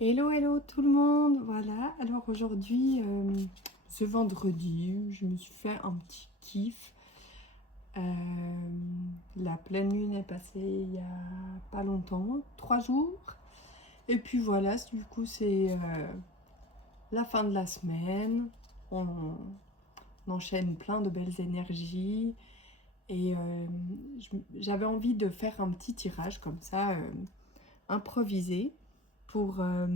Hello, hello tout le monde. Voilà, alors aujourd'hui, ce vendredi, je me suis fait un petit kiff. La pleine lune est passée il y a pas longtemps, 3 jours. Et puis voilà, du coup c'est la fin de la semaine. On enchaîne plein de belles énergies. Et j'avais envie de faire un petit tirage comme ça, improvisé, pour un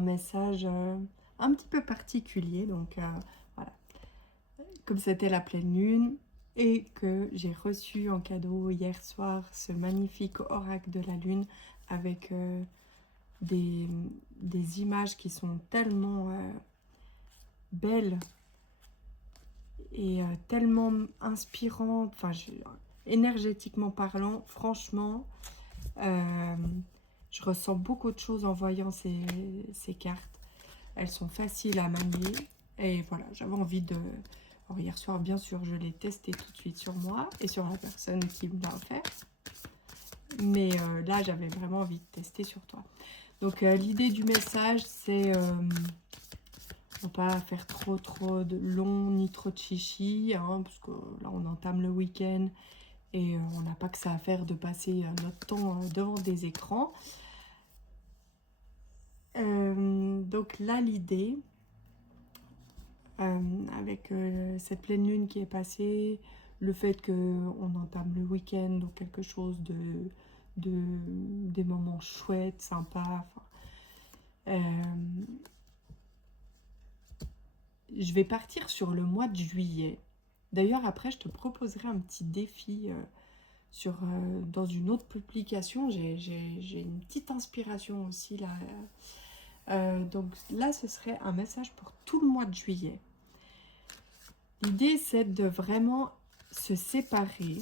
message un petit peu particulier. Donc voilà, comme c'était la pleine lune et que j'ai reçu en cadeau hier soir ce magnifique oracle de la lune avec des, des images qui sont tellement belles et tellement inspirantes, énergétiquement parlant, franchement, euh, je ressens beaucoup de choses en voyant ces cartes. Elles sont faciles à manier. Et voilà, j'avais envie de... Alors hier soir, bien sûr, je l'ai testé tout de suite sur moi et sur la personne qui me l'a offert. Mais là, j'avais vraiment envie de tester sur toi. Donc l'idée du message, c'est... ne pas faire trop de long ni trop de chichi, hein, parce que là, on entame le week-end et on n'a pas que ça à faire de passer notre temps devant des écrans. Donc là, l'idée, avec cette pleine lune qui est passée, le fait qu'on entame le week-end, donc quelque chose des moments chouettes, sympas. Je vais partir sur le mois de juillet. D'ailleurs, après, je te proposerai un petit défi dans une autre publication. J'ai une petite inspiration aussi là. Donc là, ce serait un message pour tout le mois de juillet. L'idée, c'est de vraiment se séparer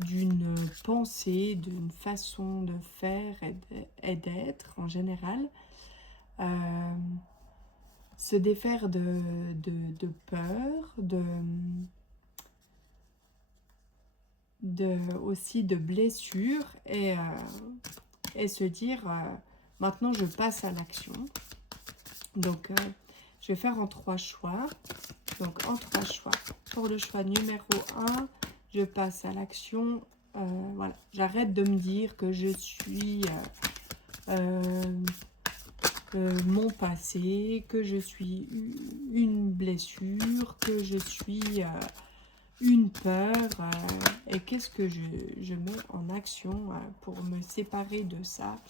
d'une pensée, d'une façon de faire et d'être en général. Se défaire de peur, aussi de blessures et se dire maintenant je passe à l'action. Donc je vais faire en 3 choix. Donc en 3 choix. Pour le choix numéro 1, je passe à l'action. Voilà, j'arrête de me dire que je suis mon passé, que je suis une blessure, que je suis une peur. Et qu'est-ce que je mets en action pour me séparer de ça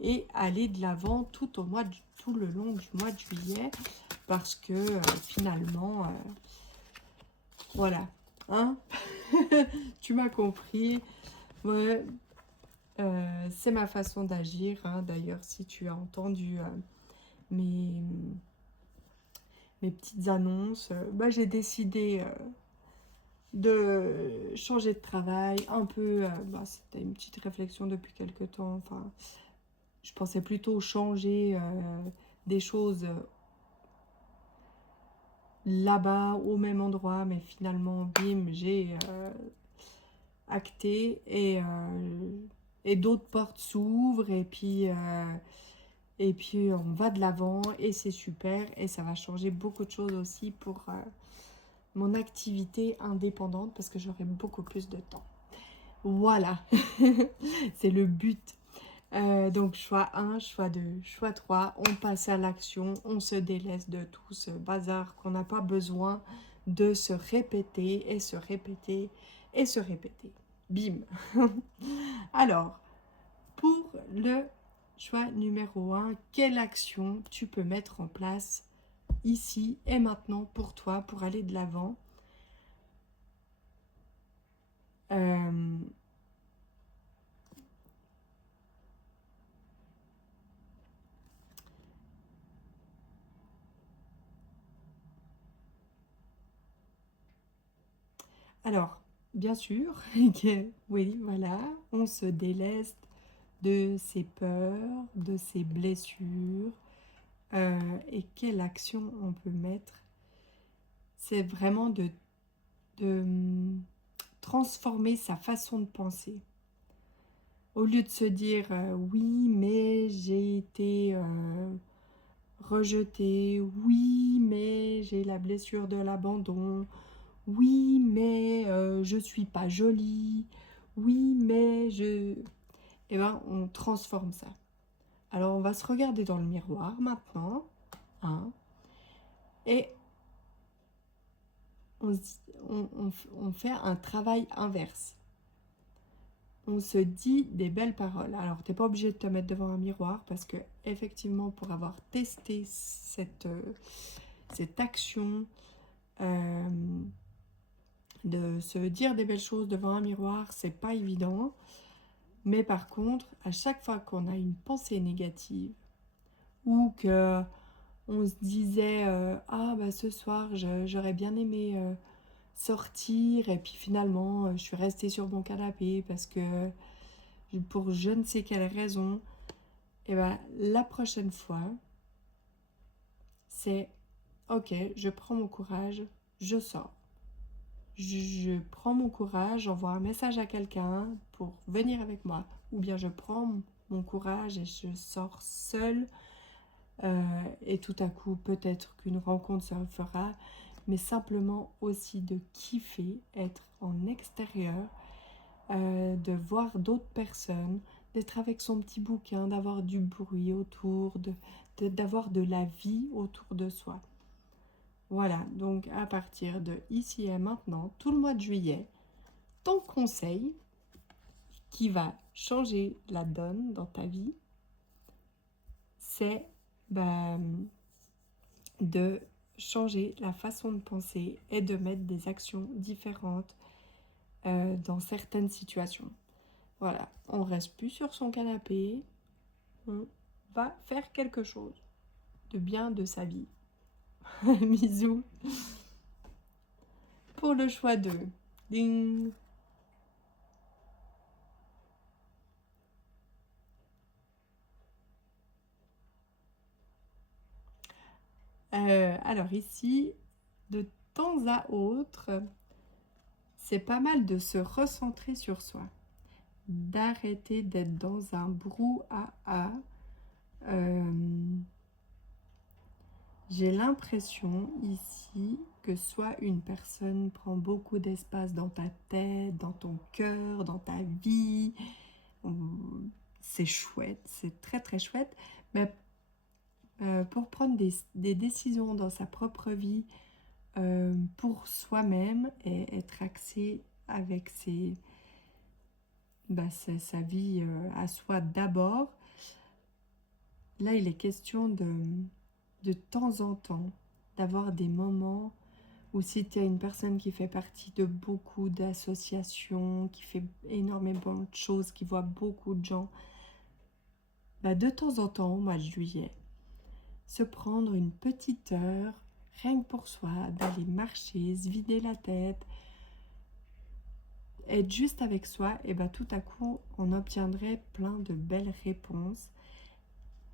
et aller de l'avant tout le long du mois de juillet, parce que finalement, voilà, hein. Tu m'as compris. Ouais, c'est ma façon d'agir, hein. D'ailleurs, si tu as entendu mes, mes petites annonces, j'ai décidé de changer de travail un peu. C'était une petite réflexion depuis quelque temps. Enfin, je pensais plutôt changer des choses là-bas au même endroit, mais finalement, bim, j'ai acté et d'autres portes s'ouvrent et puis on va de l'avant et c'est super et ça va changer beaucoup de choses aussi pour mon activité indépendante parce que j'aurai beaucoup plus de temps. Voilà, c'est le but. Donc choix 1, choix 2, choix 3, on passe à l'action, on se délaisse de tout ce bazar qu'on n'a pas besoin de se répéter et se répéter et se répéter. Bim. Alors, pour le choix numéro 1, quelle action tu peux mettre en place ici et maintenant pour toi, pour aller de l'avant? euh, Alors, bien sûr, oui, voilà, on se délaisse de ses peurs, de ses blessures. Et quelle action on peut mettre? C'est vraiment de transformer sa façon de penser. Au lieu de se dire oui, mais j'ai été rejetée, oui, mais j'ai la blessure de l'abandon, oui, mais je suis pas jolie, oui, mais je... Eh ben, on transforme ça. Alors, on va se regarder dans le miroir maintenant, hein, et on fait un travail inverse. On se dit des belles paroles. Alors, tu n'es pas obligé de te mettre devant un miroir parce que, effectivement, pour avoir testé cette action euh, de se dire des belles choses devant un miroir, c'est pas évident. Mais par contre, à chaque fois qu'on a une pensée négative ou que on se disait ah bah ce soir j'aurais bien aimé sortir et puis finalement je suis restée sur mon canapé parce que pour je ne sais quelle raison, et ben la prochaine fois c'est ok, je prends mon courage, je sors. Je prends mon courage, j'envoie un message à quelqu'un pour venir avec moi. Ou bien je prends mon courage et je sors seule. Et tout à coup, peut-être qu'une rencontre se fera. Mais simplement aussi de kiffer, être en extérieur, de voir d'autres personnes, d'être avec son petit bouquin, d'avoir du bruit autour, d'avoir de la vie autour de soi. Voilà, donc à partir de ici et maintenant, tout le mois de juillet, ton conseil qui va changer la donne dans ta vie, c'est de changer la façon de penser et de mettre des actions différentes dans certaines situations. Voilà, on reste plus sur son canapé, on va faire quelque chose de bien de sa vie. Bisous. Pour le choix 2. Ding. Alors ici, de temps à autre, c'est pas mal de se recentrer sur soi, d'arrêter d'être dans un brouhaha. J'ai l'impression ici que soit une personne prend beaucoup d'espace dans ta tête, dans ton cœur, dans ta vie. C'est chouette, c'est très très chouette, mais pour prendre des décisions dans sa propre vie, pour soi-même et être axé avec sa vie à soi d'abord. Là, il est question de temps en temps d'avoir des moments où si tu es une personne qui fait partie de beaucoup d'associations, qui fait énormément de choses, qui voit beaucoup de gens, de temps en temps, au mois de juillet, se prendre une petite heure, rien que pour soi, d'aller marcher, se vider la tête, être juste avec soi, et tout à coup, on obtiendrait plein de belles réponses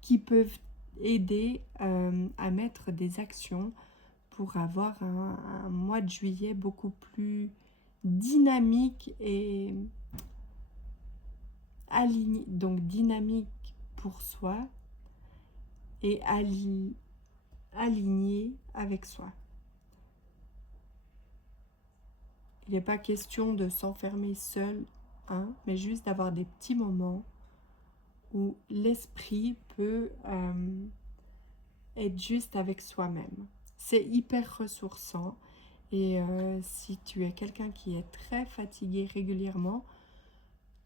qui peuvent aider à mettre des actions pour avoir un mois de juillet beaucoup plus dynamique et aligné, donc dynamique pour soi et aligné avec soi. Il n'est pas question de s'enfermer seul, hein, mais juste d'avoir des petits moments où l'esprit peut être juste avec soi-même. C'est hyper ressourçant et si tu es quelqu'un qui est très fatigué régulièrement,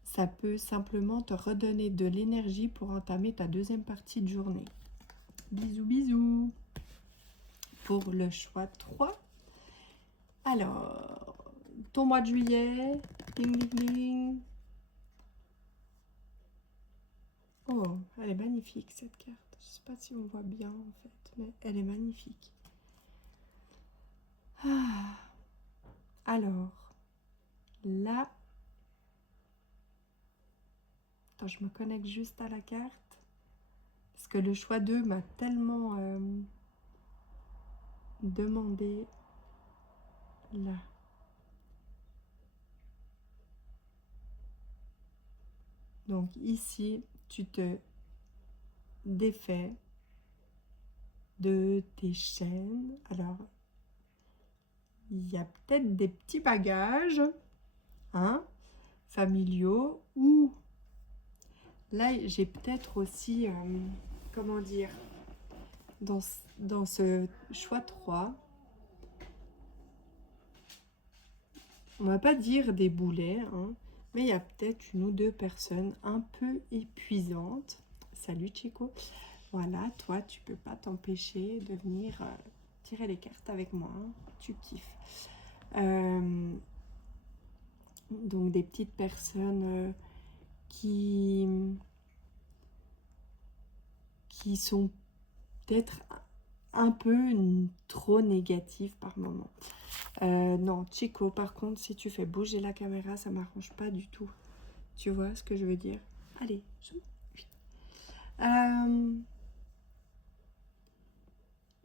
ça peut simplement te redonner de l'énergie pour entamer ta deuxième partie de journée. Bisous, bisous. Pour le choix 3. Alors, ton mois de juillet. Ding, ding, ding. Oh, elle est magnifique cette carte. Je ne sais pas si on voit bien en fait, mais elle est magnifique. Ah. Alors, là, attends, je me connecte juste à la carte. Parce que le choix 2 m'a tellement demandé là. Donc ici, tu te défais de tes chaînes. Alors, il y a peut-être des petits bagages, hein, familiaux, ou là, j'ai peut-être aussi, comment dire, dans ce choix 3, on va pas dire des boulets, hein, mais il y a peut-être une ou deux personnes un peu épuisantes. Salut Chico. Voilà, toi, tu peux pas t'empêcher de venir tirer les cartes avec moi. Hein. Tu kiffes. Donc des petites personnes qui sont peut-être un peu trop négatives par moment. Non, Chico, par contre, si tu fais bouger la caméra, ça m'arrange pas du tout. Tu vois ce que je veux dire? Allez,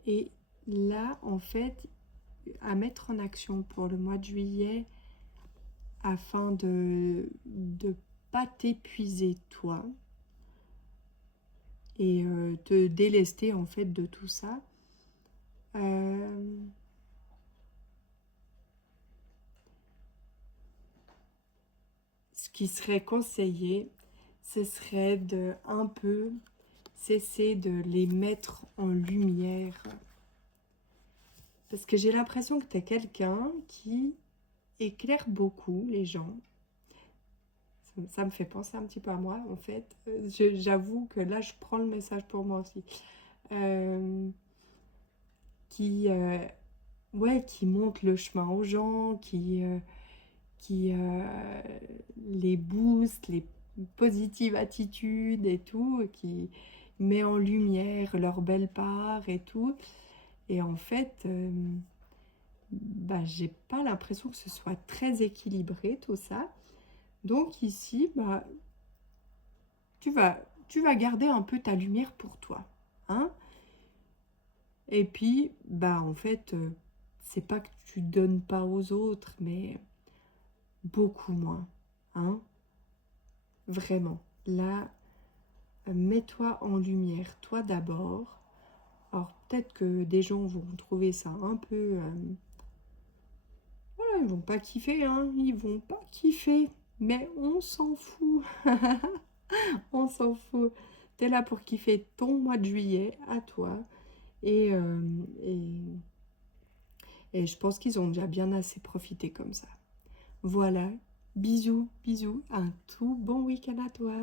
et là, en fait, à mettre en action pour le mois de juillet, afin de pas t'épuiser toi et te délester en fait de tout ça. Ce qui serait conseillé, ce serait de un peu cesser de les mettre en lumière. Parce que j'ai l'impression que tu es quelqu'un qui éclaire beaucoup les gens. Ça me fait penser un petit peu à moi, en fait. J'avoue que là, je prends le message pour moi aussi. Qui, ouais, qui montre le chemin aux gens, qui les booste, les positives attitudes et tout, qui met en lumière leur belle part et tout. Et en fait, bah, j'ai pas l'impression que ce soit très équilibré tout ça. Donc ici, bah, tu vas garder un peu ta lumière pour toi. Hein? Et puis, bah, en fait, c'est pas que tu donnes pas aux autres, mais beaucoup moins. Hein? Vraiment. Là, mets-toi en lumière, toi d'abord. Alors, peut-être que des gens vont trouver ça un peu... voilà, ils vont pas kiffer, hein. Ils vont pas kiffer. Mais on s'en fout. On s'en fout. T'es là pour kiffer ton mois de juillet à toi. Et, et je pense qu'ils ont déjà bien assez profité comme ça. Voilà. Bisous, bisous. Un tout bon week-end à toi.